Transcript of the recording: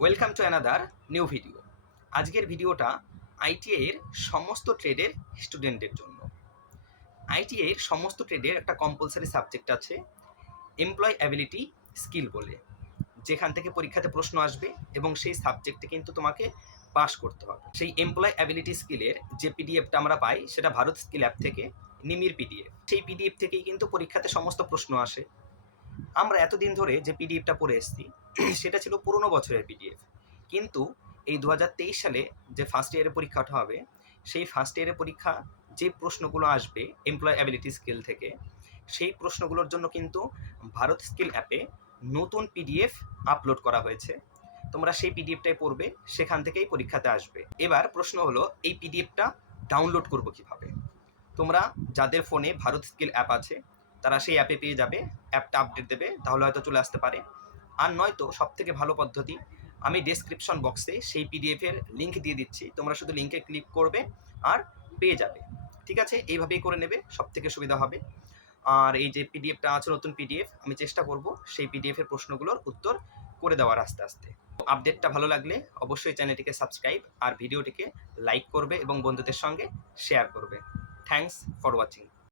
Welcome to another new video. আজকের ভিডিওটা ITI এর সমস্ত ট্রেডের স্টুডেন্টদের জন্য। আইটিআই এর সমস্ত ট্রেডের একটা কম্পালসারি সাবজেক্ট আছে এমপ্লয়্যাবিলিটি স্কিল বলে, যেখান থেকে পরীক্ষাতে প্রশ্ন আসবে এবং সেই সাবজেক্টে কিন্তু তোমাকে পাস করতে হবে। সেই এমপ্লয়্যাবিলিটি স্কিলের যে পিডিএফটা আমরা পাই সেটা ভারত স্কিল অ্যাপ থেকে, নিমির পিডিএফ। সেই পিডিএফ থেকেই কিন্তু পরীক্ষাতে সমস্ত প্রশ্ন আসে। আমরা এতদিন ধরে যে পিডিএফটা পড়ে এসেছি সেটা ছিল পুরনো বছরের পিডিএফ, কিন্তু এই 2023 সালে যে ফার্স্ট ইয়ারের পরীক্ষাটা হবে, সেই ফার্স্ট ইয়ারের পরীক্ষা যে প্রশ্নগুলো আসবে এমপ্লয়্যাবিলিটি স্কিল থেকে, সেই প্রশ্নগুলোর জন্য কিন্তু ভারত স্কিল অ্যাপে নতুন পিডিএফ আপলোড করা হয়েছে। তোমরা সেই পিডিএফটাই পড়বে, সেখান থেকেই পরীক্ষাতে আসবে। এবার প্রশ্ন হলো, এই পিডিএফটা ডাউনলোড করব কিভাবে? তোমরা যাদের ফোনে ভারত স্কিল অ্যাপ আছে তারা সেই অ্যাপে পেয়ে যাবে, অ্যাপটা আপডেট দেবে, তাহলে হয়তো চলে আসতে পারে। আর নয়তো সবথেকে ভালো পদ্ধতি, আমি ডেসক্রিপশন বক্সে সেই পিডিএফের লিঙ্ক দিয়ে দিচ্ছি, তোমরা শুধু লিঙ্কে ক্লিক করবে আর পেয়ে যাবে। ঠিক আছে, এইভাবেই করে নেবে, সবথেকে সুবিধা হবে। আর এই যে পিডিএফটা আছে নতুন পিডিএফ, আমি চেষ্টা করব সেই পিডিএফের প্রশ্নগুলোর উত্তর করে দেওয়ার আস্তে আস্তে। আপডেটটা ভালো লাগলে অবশ্যই চ্যানেলটিকে সাবস্ক্রাইব আর ভিডিওটিকে লাইক করবে এবং বন্ধুদের সঙ্গে শেয়ার করবে। Thanks for watching.